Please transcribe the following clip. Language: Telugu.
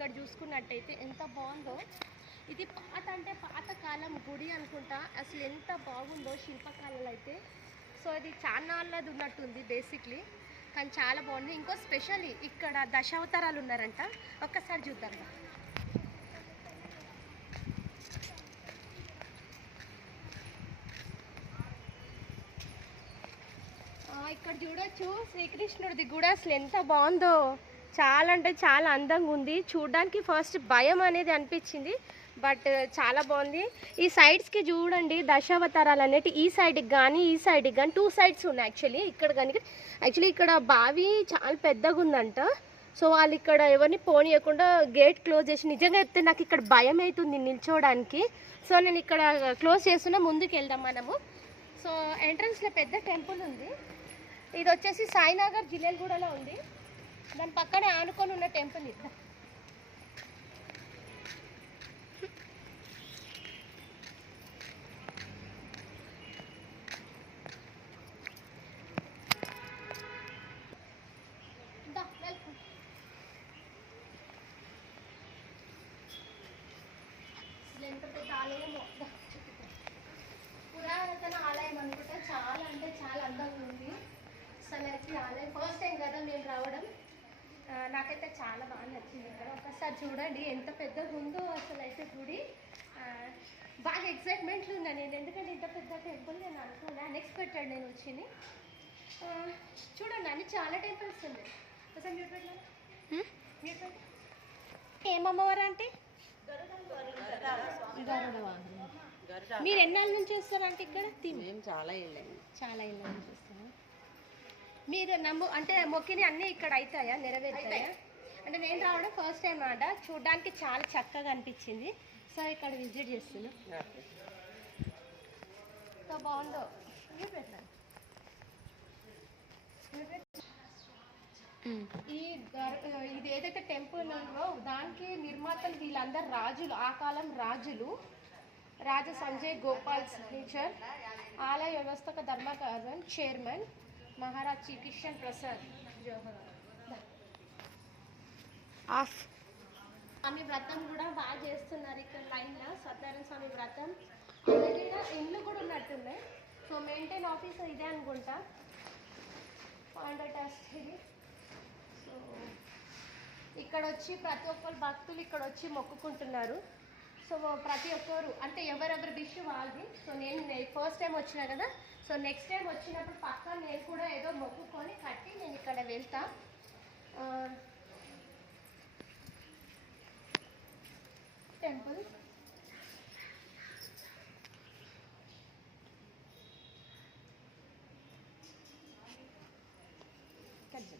ఇక్కడ చూసుకున్నట్టయితే ఎంత బాగుందో. ఇది పాత అంటే పాతకాలం గుడి అనుకుంటా. అసలు ఎంత బాగుందో శిల్పకళలు అయితే. సో ఇది చాన్నాళ్ళది ఉన్నట్టుంది బేసిక్లీ, కానీ చాలా బాగుంది. ఇంకో స్పెషల్ ఇక్కడ దశావతారాలు ఉన్నారంట, ఒక్కసారి చూద్దాం. ఇక్కడ చూడొచ్చు శ్రీకృష్ణుడిది కూడా అసలు ఎంత బాగుందో. చాలా అంటే చాలా అందంగా ఉంది. చూడడానికి ఫస్ట్ భయం అనేది అనిపించింది, బట్ చాలా బాగుంది. ఈ సైడ్స్కి చూడండి దశావతారాలు అనేవి ఈ సైడ్కి కానీ ఈ సైడ్కి కానీ 2 సైడ్స్ ఉన్నాయి యాక్చువల్లీ. ఇక్కడ కానీ యాక్చువల్లీ ఇక్కడ బావి చాలా పెద్దగా ఉందంట. సో వాళ్ళు ఇక్కడ ఎవరిని పోనీయకుండా గేట్ క్లోజ్ చేసి, నిజంగా చెప్తే నాకు ఇక్కడ భయం అవుతుంది నిల్చోవడానికి. సో నేను ఇక్కడ క్లోజ్ చేస్తున్నా, ముందుకు వెళ్దాం మనము. సో ఎంట్రన్స్లో పెద్ద టెంపుల్ ఉంది. ఇది వచ్చేసి సాయినగర్ జిల్లెలగూడలో ఉంది. దాని పక్కనే ఆనుకొని ఉన్న టెంపుల్ ఇది. ఎంత పెద్ద ఆలయమో, పురాతన ఆలయం అనుకుంటే చాలా అంటే చాలా అందంగా ఉంది. అసలు అయితే ఆలయం ఫస్ట్ టైం కదా మేము రావడం, నాకైతే చాలా బాగా నచ్చింది. ఇక్కడ ఒకసారి చూడండి ఎంత పెద్దగా ఉందో అసలు అయితే గుడి. బాగా ఎక్సైట్మెంట్లు ఉన్నా నేను, ఎందుకంటే ఇంత పెద్ద టెంపుల్ నేను అనుకోలే, అన్ఎక్స్పెక్టెడ్ నేను వచ్చింది. చూడండి అన్ని చాలా టెంపుల్స్ ఉన్నాయి. అసలు మ్యూట్ పెట్టాలి, మ్యూట్ పెట్టాలి. ఏమమ్మవారు అంటే మీరు ఎన్నాళ్ళ నుంచి వస్తారంటే ఇక్కడ? చాలా ఇళ్ళ నుంచి వస్తారా మీరు? అంటే మొక్కిని అన్నీ ఇక్కడ అవుతాయా, నెరవేరుతాయా? అంటే నేను రావడం ఫస్ట్ టైం ఆడ, చూడడానికి చాలా చక్కగా అనిపించింది. సో ఇక్కడ విజిట్ చేస్తున్నాను. సో బాగుందో. ఇది ఏదైతే టెంపుల్ ఉందో దానికి నిర్మాతలు వీళ్ళందరూ రాజులు, ఆ కాలం రాజులు. రాజా సంజయ్ గోపాల్ సిగ్నేచర్, ఆలయ వ్యవస్థక ధర్మకారన్ చైర్మన్ మహారాజ్ శ్రీ కిషన్ ప్రసాద్ జోహర్. స్వామి వ్రతం కూడా బాగా చేస్తున్నారు ఇక్కడ లైన్లో. సత్యనారాయణ స్వామి వ్రతం ఇల్లు కూడా ఉన్నట్టున్నాయి. సో మెయింటైన్ ఆఫీస్ ఇదే అనుకుంటా. ఇది సో ఇక్కడ వచ్చి ప్రతి ఒక్కరు భక్తులు ఇక్కడ వచ్చి మొక్కుకుంటున్నారు. సో ప్రతి ఒక్కరు అంటే ఎవరెవరి విష్ వాళ్ళది. సో నేను ఫస్ట్ టైం వచ్చినా కదా, సో నెక్స్ట్ టైం వచ్చినప్పుడు పక్కా నేను కూడా ఏదో మొక్కుకొని కట్టి నేను ఇక్కడ వెళ్తా. Temple cut